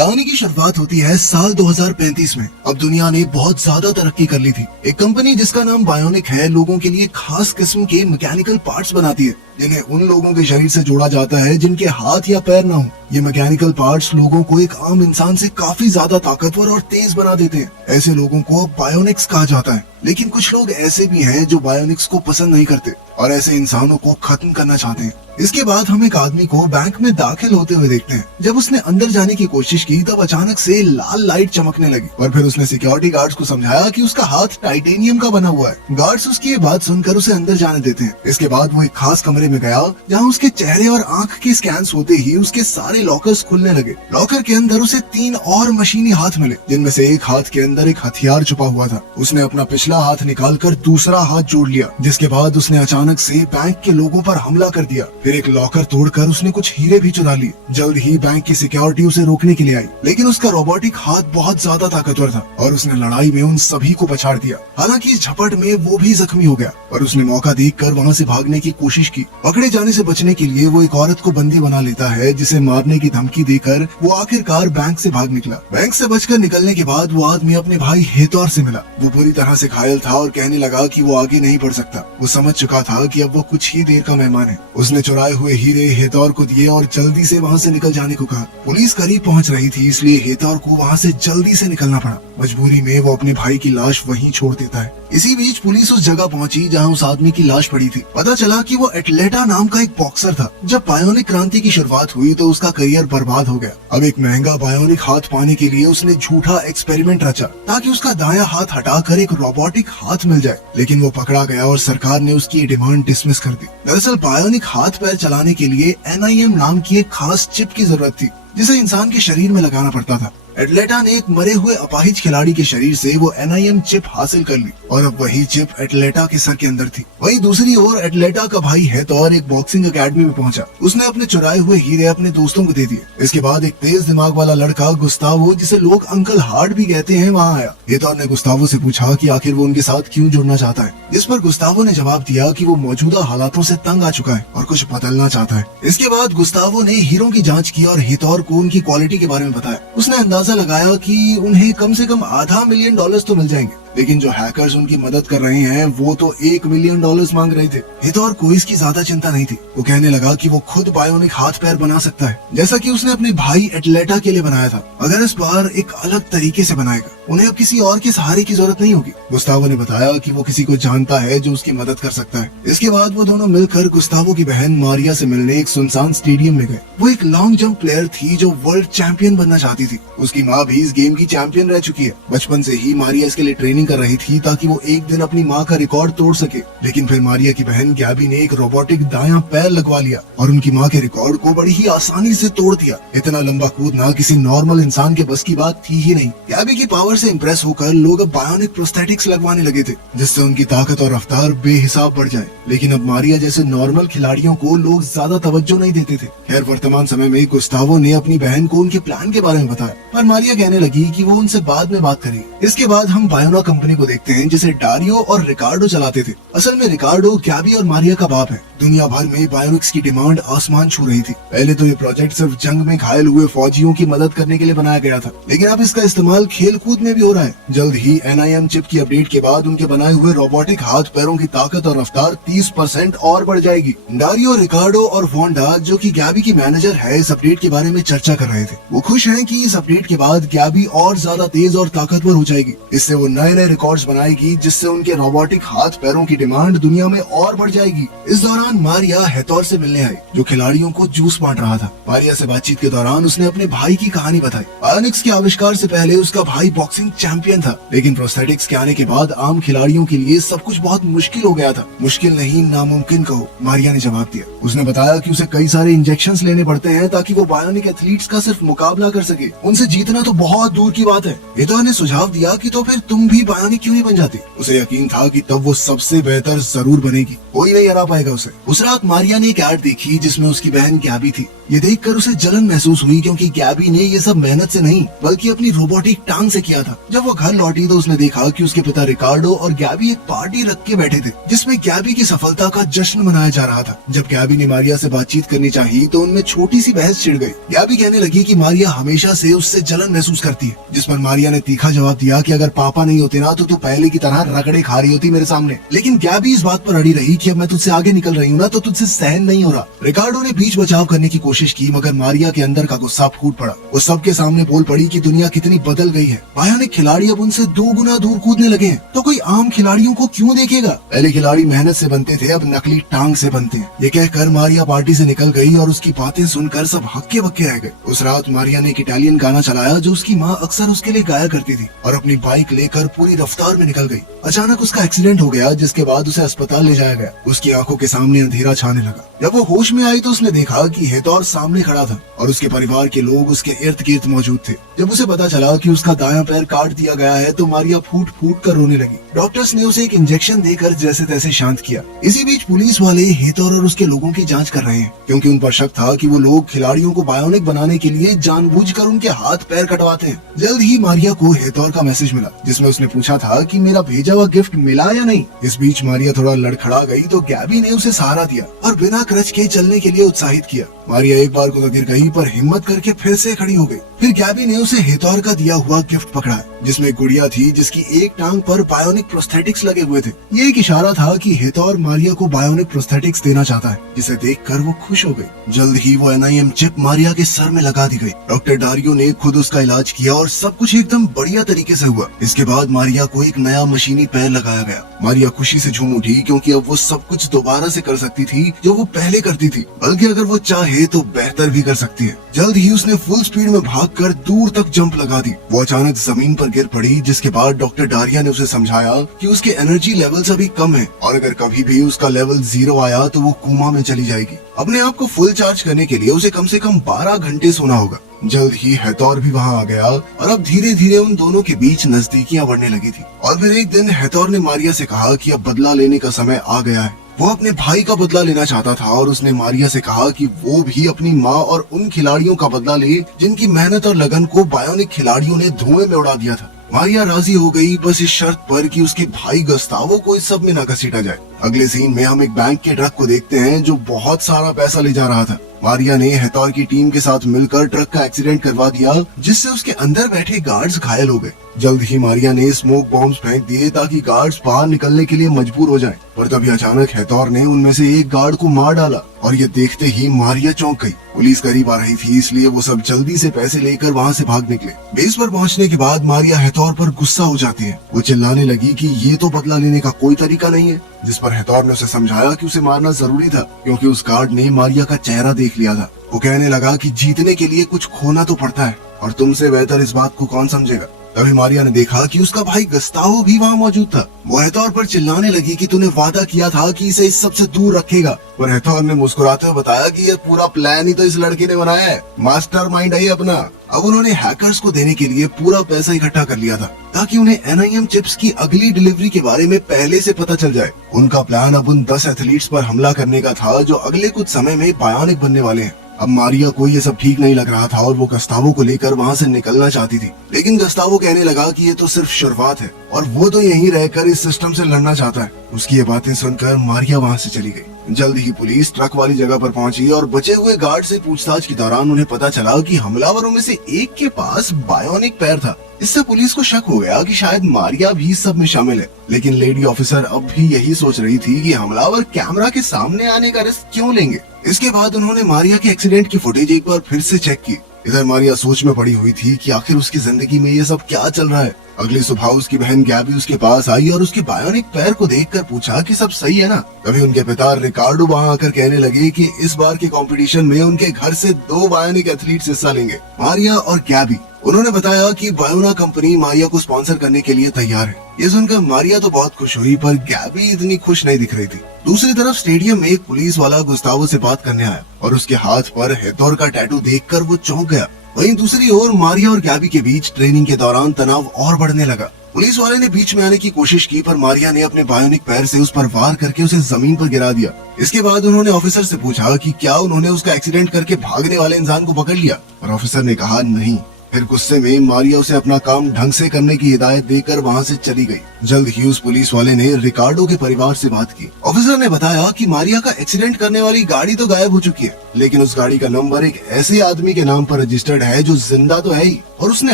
कहानी की शुरुआत होती है साल 2035 में। अब दुनिया ने बहुत ज्यादा तरक्की कर ली थी। एक कंपनी जिसका नाम बायोनिक है लोगों के लिए खास किस्म के मैकेनिकल पार्ट्स बनाती है जिन्हें उन लोगों के शरीर से जोड़ा जाता है जिनके हाथ या पैर ना हो। ये मैकेनिकल पार्ट्स लोगों को एक आम इंसान से काफी ज्यादा ताकतवर और तेज बना देते हैं। ऐसे लोगों को बायोनिक्स कहा जाता है। लेकिन कुछ लोग ऐसे भी हैं जो बायोनिक्स को पसंद नहीं करते और ऐसे इंसानों को खत्म करना चाहते हैं। इसके बाद हम एक आदमी को बैंक में दाखिल होते हुए देखते हैं। जब उसने अंदर जाने की कोशिश की तब अचानक से लाल लाइट चमकने लगी और फिर उसने सिक्योरिटी गार्ड्स को समझाया कि उसका हाथ टाइटेनियम का बना हुआ है। गार्ड्स उसकी ये बात सुनकर उसे अंदर जाने देते हैं। इसके बाद वो एक खास कमरे में गया जहाँ उसके चेहरे और आंख के स्कैन्स होते ही उसके सारे लॉकर्स खुलने लगे। लॉकर के अंदर उसे 3 और मशीनी हाथ मिले जिनमें से एक हाथ के अंदर एक हथियार छुपा हुआ था। उसने अपना पिछला हाथ निकालकर दूसरा हाथ जोड़ लिया, जिसके बाद उसने अचानक से बैंक के लोगों पर हमला कर दिया। फिर एक लॉकर तोड़कर उसने कुछ हीरे भी चुरा लिए। जल्द ही बैंक की सिक्योरिटी उसे रोकने के लिए आई, लेकिन उसका रोबोटिक हाथ बहुत ज्यादा ताकतवर था और उसने लड़ाई में उन सभी को पछाड़ दिया। हालांकि इस झपट में वो भी जख्मी हो गया और उसने मौका देखकर वहाँ से भागने की कोशिश की। पकड़े जाने से बचने के लिए वो एक औरत को बंदी बना लेता है जिसे मारने की धमकी देकर वो आखिरकार बैंक से भाग निकला। बैंक से बचकर निकलने के बाद वो आदमी अपने भाई हेतौर से मिला। वो पूरी तरह से घायल था और कहने लगा कि वो आगे नहीं बढ़ सकता। वो समझ चुका था कि अब वो कुछ ही देर का मेहमान है। उसने चुराए हुए हीरे हेतौर को दिए और जल्दी से वहाँ से निकल जाने को कहा। पुलिस करीब पहुँच रही थी, इसलिए हेतौर को वहाँ से जल्दी से निकलना पड़ा। मजबूरी में वो अपने भाई की लाश वहीं छोड़ देता है। इसी बीच पुलिस उस जगह पहुंची जहां उस आदमी की लाश पड़ी थी। पता चला कि वो एटलेटा नाम का एक बॉक्सर था। जब बायोनिक क्रांति की शुरुआत हुई तो उसका करियर बर्बाद हो गया। अब एक महंगा बायोनिक हाथ पाने के लिए उसने झूठा एक्सपेरिमेंट रचा ताकि उसका दायां हाथ हटाकर एक रोबोटिक हाथ मिल जाए, लेकिन वो पकड़ा गया और सरकार ने उसकी डिमांड डिसमिस कर दी। दरअसल बायोनिक हाथ पैर चलाने के लिए NIM नाम की एक खास चिप की जरूरत थी जिसे इंसान के शरीर में लगाना पड़ता था। एटलेटा ने एक मरे हुए अपाहिज खिलाड़ी के शरीर से वो NIM चिप हासिल कर ली और अब वही चिप एटलेटा के सर के अंदर थी। वहीं दूसरी ओर एटलेटा का भाई हेतौर एक बॉक्सिंग एकेडमी में पहुंचा। उसने अपने चुराए हुए हीरे अपने दोस्तों को दे दिए। इसके बाद एक तेज दिमाग वाला लड़का गुस्तावो, जिसे लोग अंकल हार्ट भी कहते हैं, वहाँ आया। हेतौर ने गुस्तावो से पूछा कि आखिर वो उनके साथ क्यों जुड़ना चाहता है, जिस पर गुस्तावो ने जवाब दिया कि वो मौजूदा हालातों से तंग आ चुका है और कुछ बदलना चाहता है। इसके बाद गुस्तावो ने हीरों की जाँच की और हेतौर को उनकी क्वालिटी के बारे में बताया। उसने अंदाजा लगाया कि उन्हें कम से कम $500 मिलियन तो मिल जाएंगे, लेकिन जो हैकर्स उनकी मदद कर रहे हैं वो तो $1 मिलियन मांग रहे थे। हेतौर को इसकी ज्यादा चिंता नहीं थी। वो कहने लगा कि वो खुद बायोनिक हाथ पैर बना सकता है, जैसा कि उसने अपने भाई एटलेटा के लिए बनाया था, अगर इस बार एक अलग तरीके से बनाएगा। उन्हें अब किसी और के सहारे की जरूरत नहीं होगी। गुस्तावो ने बताया कि वो किसी को जानता है जो उसकी मदद कर सकता है। इसके बाद वो दोनों मिलकर गुस्तावो की बहन मारिया से मिलने एक सुनसान स्टेडियम में गए। वो एक लॉन्ग जंप प्लेयर थी जो वर्ल्ड चैंपियन बनना चाहती थी। उसकी माँ भी इस गेम की चैंपियन रह चुकी है। बचपन से ही मारिया इसके लिए ट्रेनिंग कर रही थी ताकि वो एक दिन अपनी माँ का रिकॉर्ड तोड़ सके। लेकिन फिर मारिया की बहन गैबी ने एक रोबोटिक दायां पैर लगवा लिया और उनकी माँ के रिकॉर्ड को बड़ी ही आसानी से तोड़ दिया। इतना लंबा कूदना किसी नॉर्मल इंसान के बस की बात थी ही नहीं। गैबी की पावर से इम्प्रेस होकर लोग अब बायोनिक प्रोस्थेटिक्स लगवाने लगे थे जिससे उनकी ताकत और रफ्तार बेहिसाब बढ़ जाए। लेकिन अब मारिया जैसे नॉर्मल खिलाड़ियों को लोग ज्यादा तवज्जो नहीं देते थे। खैर वर्तमान समय में गुस्तावो ने अपनी बहन को उनके प्लान के बारे में बताया, पर मारिया कहने लगी कि वो उनसे बाद में बात करेगी। इसके बाद हम बायोना कंपनी को देखते हैं जिसे डारियो और रिकार्डो चलाते थे। असल में रिकार्डो गैबी और मारिया का बाप है। दुनिया भर में बायोनिक्स की डिमांड आसमान छू रही थी। पहले तो ये प्रोजेक्ट सिर्फ जंग में घायल हुए फौजियों की मदद करने के लिए बनाया गया था, लेकिन अब इसका इस्तेमाल खेल कूद में भी हो रहा है। जल्द ही NIM चिप की अपडेट के बाद उनके बनाए हुए रोबोटिक हाथ पैरों की ताकत और रफ्तार 30% और बढ़ जाएगी। डारियो, रिकार्डो और वोंडा, जो कि गैबी की मैनेजर है, इस अपडेट के बारे में चर्चा कर रहे थे। वो खुश हैं कि इस अपडेट के बाद गैबी और ज्यादा तेज और ताकतवर हो जाएगी। इससे वो नए नए रिकॉर्ड्स बनाएगी जिससे उनके रोबोटिक हाथ पैरों की डिमांड दुनिया में और बढ़ जाएगी। इस दौरान मारिया हेतौर से मिलने आई जो खिलाड़ियों को जूस बांट रहा था। मारिया से बातचीत के दौरान उसने अपने भाई की कहानी बताई। बायोनिक्स के आविष्कार से पहले उसका भाई बॉक्सिंग चैंपियन था, लेकिन प्रोस्थेटिक्स के आने के बाद आम खिलाड़ियों के लिए सब कुछ बहुत मुश्किल हो गया था। मुश्किल नहीं, नामुमकिन कहो, मारिया ने जवाब दिया। उसने बताया कि उसे कई सारे इंजेक्शंस लेने पड़ते हैं ताकि वो बायोनिक एथलीट्स का सिर्फ मुकाबला कर सके। उनसे जीतना तो बहुत दूर की बात है। हेतौर ने सुझाव दिया कि तो फिर तुम भी बायोनिक क्यों नहीं बन जाती। उसे यकीन था कि तब वो सबसे बेहतर जरूर बनेगी, कोई नहीं हरा पाएगा उसे। उस रात मारिया ने एक ऐड देखी जिसमें उसकी बहन गैबी थी। ये देखकर उसे जलन महसूस हुई क्योंकि गैबी ने ये सब मेहनत से नहीं बल्कि अपनी रोबोटिक टांग से किया था। जब वो घर लौटी तो उसने देखा कि उसके पिता रिकार्डो और गैबी एक पार्टी रख के बैठे थे जिसमें गैबी की सफलता का जश्न मनाया जा रहा था। जब गैबी ने मारिया से बातचीत करनी चाहिए तो उनमें छोटी सी बहस छिड़ गई। गैबी कहने लगी कि मारिया हमेशा से उससे से जलन महसूस करती है, जिस पर मारिया ने तीखा जवाब दिया कि अगर पापा नहीं होते ना तो तू पहले की तरह रगड़े खा रही होती मेरे सामने। लेकिन गैबी इस बात पर अड़ी रही कि अब मैं तुझसे आगे निकल रही हूँ ना तो तुझसे सहन नहीं हो रहा। रिकार्डो ने बीच बचाव करने की कोशिश की, मगर मारिया के अंदर का गुस्सा फूट पड़ा। वो सबके सामने बोल पड़ी कि दुनिया कितनी बदल गई है, बायोनिक खिलाड़ी अब उनसे 2 गुना दूर कूदने लगे हैं, तो कोई आम खिलाड़ियों को क्यों देखेगा। पहले खिलाड़ी मेहनत से बनते थे, अब नकली टांग से बनते हैं। ये कहकर मारिया पार्टी से निकल गई और उसकी बातें सुनकर सब हक्के बक्के रह गए। उस रात मारिया ने एक इटालियन गाना चलाया जो उसकी माँ अक्सर उसके लिए गाया करती थी, और अपनी बाइक लेकर पूरी रफ्तार में निकल गई। अचानक उसका एक्सीडेंट हो गया, जिसके बाद उसे अस्पताल ले जाया गया। उसकी आंखों के सामने अंधेरा छाने लगा। जब वो होश में आई तो उसने देखा कि हेतौर सामने खड़ा था और उसके परिवार के लोग उसके इर्द गिर्द मौजूद थे। जब उसे पता चला कि उसका दायां पैर काट दिया गया है तो मारिया फूट फूट कर रोने लगी। डॉक्टर्स ने उसे एक इंजेक्शन देकर जैसे तैसे शांत किया। इसी बीच पुलिस वाले हेतौर और उसके लोगों की जांच कर रहे हैं, क्योंकि उन पर शक था कि वो लोग खिलाड़ियों को बायोनिक बनाने के लिए जानबूझकर उनके हाथ पैर कटवाते हैं। जल्द ही मारिया को हेतौर का मैसेज मिला, जिसमें उसने पूछा था कि मेरा भेजा हुआ गिफ्ट मिला या नहीं। इस बीच मारिया थोड़ा लड़खड़ा गई तो गैबी ने उसे सहारा दिया और बिना क्रच के चलने के लिए उत्साहित किया। मारिया एक बार को तो गिर गई, पर हिम्मत करके फिर से खड़ी हो गई। फिर गैबी ने उसे हेतौर का दिया हुआ गिफ्ट पकड़ा, जिसमें गुड़िया थी जिसकी एक टांग पर बायोनिक प्रोस्थेटिक्स लगे हुए थे। ये एक इशारा था कि हेतौर मारिया को बायोनिक प्रोस्थेटिक्स देना चाहता है, जिसे देखकर वो खुश हो गई। जल्द ही वो NIM चिप मारिया के सर में लगा दी गई। डॉक्टर डारियो ने खुद उसका इलाज किया और सब कुछ एकदम बढ़िया तरीके से हुआ। इसके बाद मारिया को एक नया मशीनी पैर लगाया गया। मारिया खुशी से झूम उठी, क्योंकि अब वो सब कुछ दोबारा से कर सकती थी जो वो पहले करती थी, बल्कि अगर वो चाहे तो बेहतर भी कर सकती है। जल्द ही उसने फुल स्पीड में भागकर दूर तक जंप लगा दी। वो अचानक जमीन पर गिर पड़ी, जिसके बाद डॉक्टर डारिया ने उसे समझाया कि उसके एनर्जी लेवल्स अभी कम हैं और अगर कभी भी उसका लेवल 0 आया तो वो कोमा में चली जाएगी। अपने आप को फुल चार्ज करने के लिए उसे कम से कम 12 घंटे सोना होगा। जल्द ही हेतौर भी वहाँ आ गया और अब धीरे धीरे उन दोनों के बीच नजदीकियां बढ़ने लगी थी। और फिर एक दिन हेतौर ने मारिया से कहा कि अब बदला लेने का समय आ गया है। वो अपने भाई का बदला लेना चाहता था और उसने मारिया से कहा कि वो भी अपनी माँ और उन खिलाड़ियों का बदला ले जिनकी मेहनत और लगन को बायोनिक खिलाड़ियों ने धुएं में उड़ा दिया था। मारिया राजी हो गई, बस इस शर्त पर कि उसके भाई गस्तावो को इस सब में न घसीटा जाए। अगले सीन में हम एक बैंक के ट्रक को देखते हैं जो बहुत सारा पैसा ले जा रहा था। मारिया ने हेतौर की टीम के साथ मिलकर ट्रक का एक्सीडेंट करवा दिया, जिससे उसके अंदर बैठे गार्ड्स घायल हो गए। जल्द ही मारिया ने स्मोक बॉम्ब्स फेंक दिए ताकि गार्ड्स बाहर निकलने के लिए मजबूर हो जाएं। पर तभी अचानक हेतौर ने उनमें से एक गार्ड को मार डाला और ये देखते ही मारिया चौंक गई। पुलिस करीब आ रही थी, इसलिए वो सब जल्दी से पैसे लेकर वहाँ से भाग निकले। बेस पर पहुँचने के बाद मारिया हेतौर पर गुस्सा हो जाती है। वो चिल्लाने लगी कि ये तो बदला लेने का कोई तरीका नहीं है, जिस पर हेतौर ने उसे समझाया कि उसे मारना जरूरी था, क्योंकि उस गार्ड ने मारिया का चेहरा देख लिया था। वो कहने लगा कि जीतने के लिए कुछ खोना तो पड़ता है और तुमसे बेहतर इस बात को कौन समझेगा। तभी मारिया ने देखा कि उसका भाई गस्तावो भी वहाँ मौजूद था। वो हेतौर पर चिल्लाने लगी कि तूने वादा किया था कि इसे इस सब से दूर रखेगा, पर हेतौर ने मुस्कुराते हुए बताया कि ये पूरा प्लान ही तो इस लड़के ने बनाया है, मास्टरमाइंड है ये अपना। अब उन्होंने हैकर्स को देने के लिए पूरा पैसा इकट्ठा कर लिया था ताकि उन्हें NIM चिप्स की अगली डिलीवरी के बारे में पहले से पता चल जाए। उनका प्लान अब उन 10 एथलीट्स पर हमला करने का था जो अगले कुछ समय में बायोनिक बनने वाले हैं। अब मारिया को ये सब ठीक नहीं लग रहा था और वो गस्तावो को लेकर वहाँ से निकलना चाहती थी, लेकिन गस्तावो कहने लगा कि ये तो सिर्फ शुरुआत है और वो तो यहीं रहकर इस सिस्टम से लड़ना चाहता है। उसकी ये बातें सुनकर मारिया वहाँ से चली गई। जल्द ही पुलिस ट्रक वाली जगह पर पहुंची और बचे हुए गार्ड से पूछताछ के दौरान उन्हें पता चला कि हमलावरों में से एक के पास बायोनिक पैर था। इससे पुलिस को शक हो गया कि शायद मारिया भी सब में शामिल है, लेकिन लेडी ऑफिसर अब भी यही सोच रही थी कि हमलावर कैमरा के सामने आने का रिस्क क्यों लेंगे। इसके बाद उन्होंने मारिया के एक्सीडेंट की फुटेज एक बार फिर से चेक की। इधर मारिया सोच में पड़ी हुई थी कि आखिर उसकी जिंदगी में ये सब क्या चल रहा है। अगली सुबह उसकी बहन गैबी उसके पास आई और उसके बायोनिक पैर को देखकर पूछा कि सब सही है ना। तभी उनके पिता रिकार्डो वहाँ आकर कहने लगे कि इस बार के कंपटीशन में उनके घर से 2 बायोनिक एथलीट्स हिस्सा लेंगे, मारिया और गैबी। उन्होंने बताया कि बायोना कंपनी मारिया को स्पॉन्सर करने के लिए तैयार है। ये सुनकर मारिया तो बहुत खुश हुई, पर गैबी इतनी खुश नहीं दिख रही थी। दूसरी तरफ स्टेडियम में एक पुलिस वाला गुस्तावो से बात करने आया और उसके हाथ पर हेतौर का टैटू देखकर वो चौंक गया। वहीं दूसरी ओर मारिया और गैबी के बीच ट्रेनिंग के दौरान तनाव और बढ़ने लगा। पुलिस वाले ने बीच में आने की कोशिश की, पर मारिया ने अपने बायोनिक पैर से उस पर वार करके उसे जमीन पर गिरा दिया। इसके बाद उन्होंने ऑफिसर से पूछा कि क्या उन्होंने उसका एक्सीडेंट करके भागने वाले इंसान को पकड़ लिया, और ऑफिसर ने कहा नहीं। फिर गुस्से में मारिया उसे अपना काम ढंग से करने की हिदायत देकर वहाँ से चली गई। जल्द ही उस पुलिस वाले ने रिकार्डो के परिवार से बात की। ऑफिसर ने बताया कि मारिया का एक्सीडेंट करने वाली गाड़ी तो गायब हो चुकी है, लेकिन उस गाड़ी का नंबर एक ऐसे आदमी के नाम पर रजिस्टर्ड है जो जिंदा तो है ही, और उसने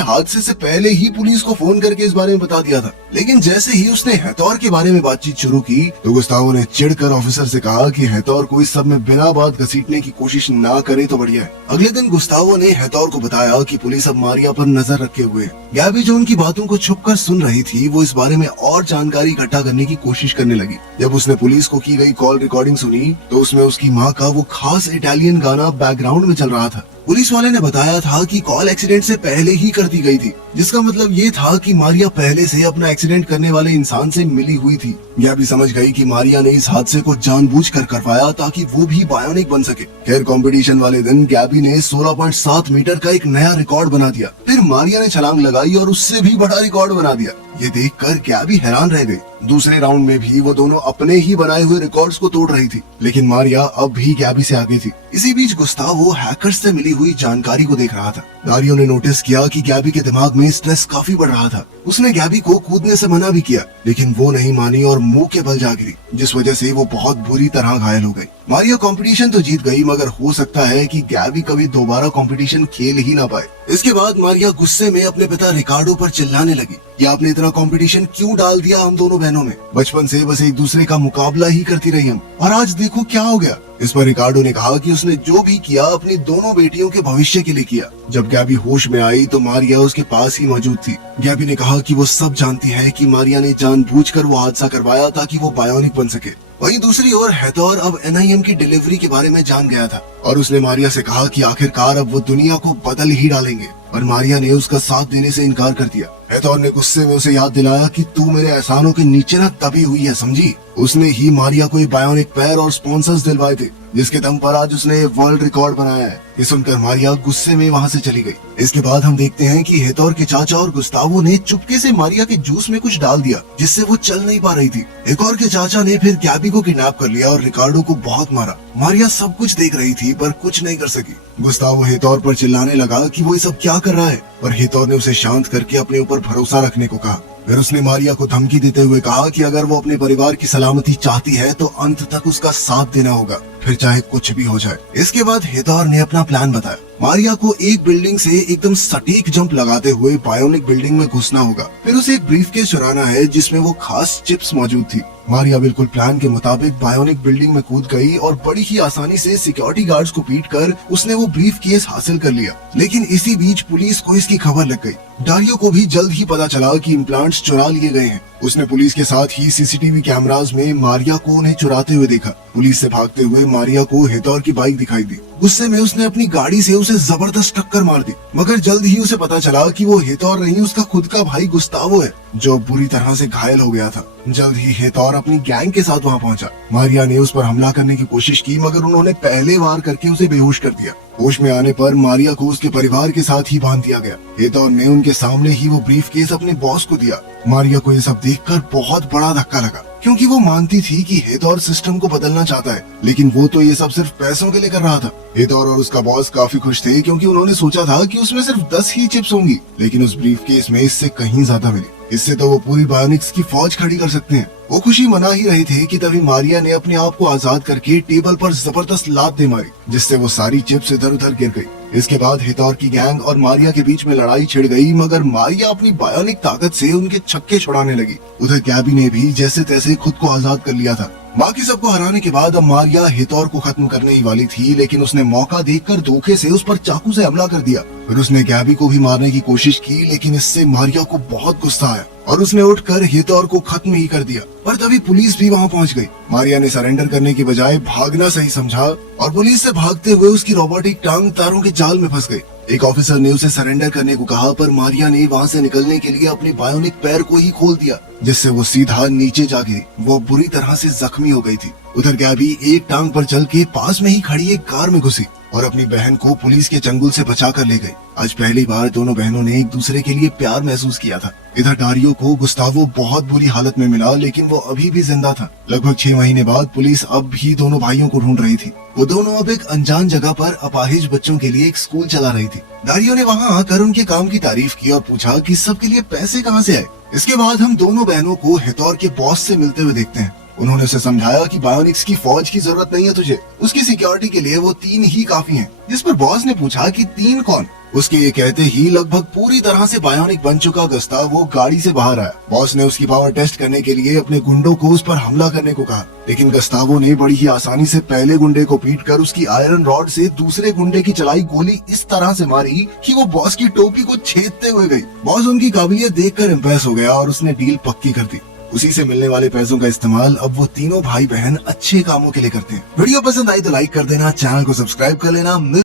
हादसे से पहले ही पुलिस को फोन करके इस बारे में बता दिया था। लेकिन जैसे ही उसने हेतौर के बारे में बातचीत शुरू की तो गुस्तावो ने चिढ़कर ऑफिसर से कहा कि हेतौर को इस सब में बिना बात घसीटने की कोशिश ना करे तो बढ़िया है। अगले दिन गुस्तावो ने हेतौर को बताया कि पुलिस अब मारिया पर नजर रखे हुए है। गैबी जो उनकी बातों को छुपकर सुन रही थी, वो इस बारे में और जानकारी इकट्ठा करने की कोशिश करने लगी। जब उसने पुलिस को की गई कॉल रिकॉर्डिंग सुनी तो उसमें उसकी माँ का वो खास इटालियन गाना बैकग्राउंड में चल रहा था। पुलिस वाले ने बताया था कि कॉल एक्सीडेंट से पहले ही कर दी गई थी, जिसका मतलब ये था कि मारिया पहले से अपना एक्सीडेंट करने वाले इंसान से मिली हुई थी। गैबी समझ गई कि मारिया ने इस हादसे को जानबूझकर करवाया ताकि वो भी बायोनिक बन सके। खैर, कंपटीशन वाले दिन गैबी ने 16.7 मीटर का एक नया रिकॉर्ड बना दिया। फिर मारिया ने छलांग लगाई और उससे भी बड़ा रिकॉर्ड बना दिया। ये देखकर गैबी हैरान रह गई। दूसरे राउंड में भी वो दोनों अपने ही बनाए हुए रिकॉर्ड्स को तोड़ रही थी, लेकिन मारिया अब भी गैबी से आगे थी। इसी बीच गुस्तावो हैकर्स से मिली हुई जानकारी को देख रहा था। दारियो ने नोटिस किया कि गैबी के दिमाग में स्ट्रेस काफी बढ़ रहा था। उसने गैबी को कूदने से मना भी किया, लेकिन वो नहीं मानी और मुंह के बल जा गिरी, जिस वजह से वो बहुत बुरी तरह घायल हो गई। मारिया कंपटीशन तो जीत गई, मगर हो सकता है कि गैबी कभी दोबारा कंपटीशन खेल ही ना पाए। इसके बाद मारिया गुस्से में अपने पिता रिकार्डो पर चिल्लाने लगी, ये आपने इतना कंपटीशन क्यों डाल दिया हम दोनों बहनों में? बचपन से बस एक दूसरे का मुकाबला ही करती रही हम, और आज देखो क्या हो गया। इस पर रिकार्डो ने कहा कि उसने जो भी किया अपनी दोनों बेटियों के भविष्य के लिए किया। जब गैबी होश में आई तो मारिया उसके पास ही मौजूद थी। गैबी ने कहा कि वो सब जानती है कि मारिया ने जानबूझकर वो हादसा करवाया ताकि वो बायोनिक बन सके। वहीं दूसरी ओर हेतौर अब NIM की डिलीवरी के बारे में जान गया था, और उसने मारिया से कहा कि आखिरकार अब वो दुनिया को बदल ही डालेंगे, और मारिया ने उसका साथ देने से इनकार कर दिया। हेतौर ने गुस्से में उसे याद दिलाया कि तू मेरे एहसानों के नीचे ना दबी हुई है, समझी? उसने ही मारिया को बायोनिक पैर और स्पॉन्सर्स दिलवाए थे, जिसके दम पर आज उसने वर्ल्ड रिकॉर्ड बनाया है। ये सुनकर मारिया गुस्से में वहाँ से चली गई। इसके बाद हम देखते हैं कि हेतौर के चाचा और गुस्तावो ने चुपके से मारिया के जूस में कुछ डाल दिया, जिससे वो चल नहीं पा रही थी। हेतौर के चाचा ने फिर गैबी को किडनैप कर लिया और रिकार्डो को बहुत मारा। मारिया सब कुछ देख रही थी पर कुछ नहीं कर सकी। गुस्तावो हेतौर पर चिल्लाने लगा कि वो ये सब क्या कर रहा है, पर हेतौर ने उसे शांत करके अपने ऊपर भरोसा रखने को कहा। फिर उसने मारिया को धमकी देते हुए कहा कि अगर वो अपने परिवार की सलामती चाहती है तो अंत तक उसका साथ देना होगा, फिर चाहे कुछ भी हो जाए। इसके बाद हेतौर ने अपना प्लान बताया। मारिया को एक बिल्डिंग से एकदम सटीक जंप लगाते हुए बायोनिक बिल्डिंग में घुसना होगा। फिर उसे एक ब्रीफकेस चुराना है जिसमें वो खास चिप्स मौजूद थी। मारिया बिल्कुल प्लान के मुताबिक बायोनिक बिल्डिंग में कूद गई और बड़ी ही आसानी से सिक्योरिटी गार्ड्स को पीटकर उसने वो ब्रीफकेस हासिल कर लिया। लेकिन इसी बीच पुलिस को इसकी खबर लग गई। दारियो को भी जल्द ही पता चला कि इम्प्लांट्स चुरा लिए गए हैं। उसने पुलिस के साथ ही CCTV कैमरास में मारिया को उन्हें चुराते हुए देखा। पुलिस से भागते हुए मारिया को हेतौर की बाइक दिखाई दी। गुस्से में उसने अपनी गाड़ी से उसे जबरदस्त टक्कर मार दी, मगर जल्द ही उसे पता चला कि वो हेतौर नहीं, उसका खुद का भाई गुस्तावो है, जो बुरी तरह से घायल हो गया था। जल्द ही हेतौर अपनी गैंग के साथ वहाँ पहुँचा। मारिया ने उस पर हमला करने की कोशिश की, मगर उन्होंने पहले वार करके उसे बेहोश कर दिया। होश में आने पर मारिया को उसके परिवार के साथ ही बांध दिया गया। हेतौर ने उनके सामने ही वो ब्रीफकेस अपने बॉस को दिया। मारिया को ये सब देखकर बहुत बड़ा धक्का लगा, क्योंकि वो मानती थी कि हेतौर सिस्टम को बदलना चाहता है, लेकिन वो तो ये सब सिर्फ पैसों के लिए कर रहा था। हेतौर और उसका बॉस काफी खुश थे, क्योंकि उन्होंने सोचा था कि उसमें सिर्फ 10 ही चिप्स होंगी, लेकिन उस ब्रीफकेस में इससे कहीं ज्यादा मिली। इससे तो वो पूरी बायोनिक्स की फौज खड़ी कर सकते हैं। वो खुशी मना ही रहे थे कि तभी मारिया ने अपने आप को आजाद करके टेबल पर जबरदस्त लात दे मारी, जिससे वो सारी चिप्स इधर उधर गिर गई। इसके बाद हेतौर की गैंग और मारिया के बीच में लड़ाई छिड़ गई, मगर मारिया अपनी बायोनिक ताकत से उनके छक्के छुड़ाने लगी। उधर गैबी ने भी जैसे तैसे खुद को आजाद कर लिया था। बाकी सबको हराने के बाद अब मारिया हेतौर को खत्म करने ही वाली थी, लेकिन उसने मौका देखकर धोखे से उस पर चाकू से हमला कर दिया। फिर उसने गैबी को भी मारने की कोशिश की, लेकिन इससे मारिया को बहुत गुस्सा आया और उसने उठकर हेतौर को खत्म ही कर दिया। पर तभी पुलिस भी वहाँ पहुँच गई। मारिया ने सरेंडर करने की बजाय भागना सही समझा और पुलिस से भागते हुए उसकी रोबोटिक टांग तारों के जाल में फंस गई। एक ऑफिसर ने उसे सरेंडर करने को कहा, पर मारिया ने वहाँ से निकलने के लिए अपने बायोनिक पैर को ही खोल दिया, जिससे वो सीधा नीचे जा गिरी। वो बुरी तरह से जख्मी हो गई थी। उधर गैबी एक टांग पर चल के पास में ही खड़ी एक कार में घुसी और अपनी बहन को पुलिस के चंगुल से बचा कर ले गई। आज पहली बार दोनों बहनों ने एक दूसरे के लिए प्यार महसूस किया था। इधर डारियो को गुस्तावो बहुत बुरी हालत में मिला, लेकिन वो अभी भी जिंदा था। लगभग 6 महीने बाद पुलिस अब भी दोनों भाइयों को ढूंढ रही थी। वो दोनों अब एक अनजान जगह पर अपाहिज बच्चों के लिए एक स्कूल चला रही थी। डारियो ने वहाँ आकर उनके काम की तारीफ की और पूछा कि सबके लिए पैसे कहाँ से आए। इसके बाद हम दोनों बहनों को हितौर के बॉस से मिलते हुए देखते हैं। उन्होंने उसे समझाया कि बायोनिक्स की फौज की जरूरत नहीं है तुझे, उसकी सिक्योरिटी के लिए वो 3 ही काफी हैं। जिस पर बॉस ने पूछा कि 3 कौन? उसके ये कहते ही लगभग पूरी तरह से बायोनिक बन चुका गस्तावो गाड़ी से बाहर आया। बॉस ने उसकी पावर टेस्ट करने के लिए अपने गुंडों को उस पर हमला करने को कहा, लेकिन गस्तावो ने बड़ी ही आसानी से पहले गुंडे को पीटकर उसकी आयरन रॉड से दूसरे गुंडे की चलाई गोली इस तरह से मारी कि वो बॉस की टोपी को छेदते हुए गई। बॉस उनकी काबिलियत देखकर इम्प्रेस हो गया और उसने डील पक्की कर दी। उसी से मिलने वाले पैसों का इस्तेमाल अब वो तीनों भाई बहन अच्छे कामों के लिए करते हैं। वीडियो पसंद आई तो लाइक कर देना, चैनल को सब्सक्राइब कर लेना।